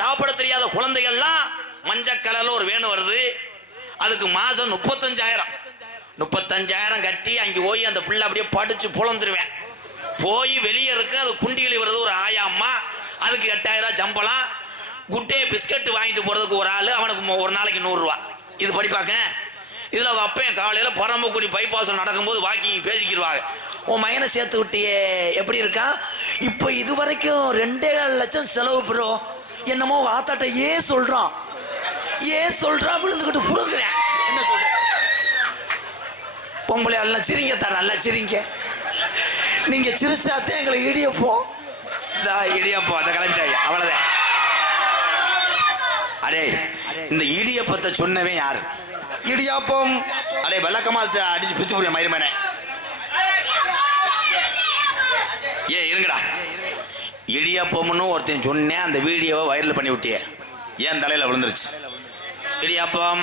சாப்பிட தெரியாத குழந்தைகள்லாம் மஞ்சள் கலர்ல ஒரு வேணும் வருது, அதுக்கு மாசம் 35,000 கட்டி அங்கே போய் அந்த பிள்ளை அப்படியே படிச்சு புலந்துருவேன். போய் வெளியே இருக்கு, அது குண்டிகளி வருது ஒரு ஆயாம்மா, அதுக்கு 8,000 சம்பளம். குட்டே பிஸ்கட் வாங்கிட்டு போறதுக்கு ஒரு ஆள், அவனுக்கு ஒரு நாளைக்கு 100 ரூபா. இது படிப்பாக்க. இதுல அவங்க அப்பையும் காலையில பரம்பக்குடி பைபாஸ் நடக்கும்போது வாக்கிங் பேசிக்கிடுவாங்க. உன் மகனை சேர்த்து விட்டியே எப்படி இருக்கான்? இப்போ இது வரைக்கும் 2.5 லட்சம் செலவு ப்ரோ. என்னமோ ஆத்தாட்ட சொல்றான் விழுந்துக்கிட்டு புடுங்குறேன். என்ன சொல்ற? பொம்பளை எல்லாம் சிரிங்க தர, நல்லா சிரிங்க. நீங்க சிரிச்சாத்தே எங்களை இடியப்போம் அந்த கிளம்பிட்டாங்க. அவ்வளவுதான். அடே, இந்த இடியப்பத்தை சொன்னவே யாரு? இடியாப்பம் அடே விளக்கமா அடிச்சு பிச்சு புரிய மயிர்மேனே. இருங்கடா, இடியாப்பம்னு ஒருத்தன் சொன்னேன், அந்த வீடியோவை வைரல் பண்ணி விட்டியே, ஏன் தலையில விழுந்துருச்சு? இடியாப்பம்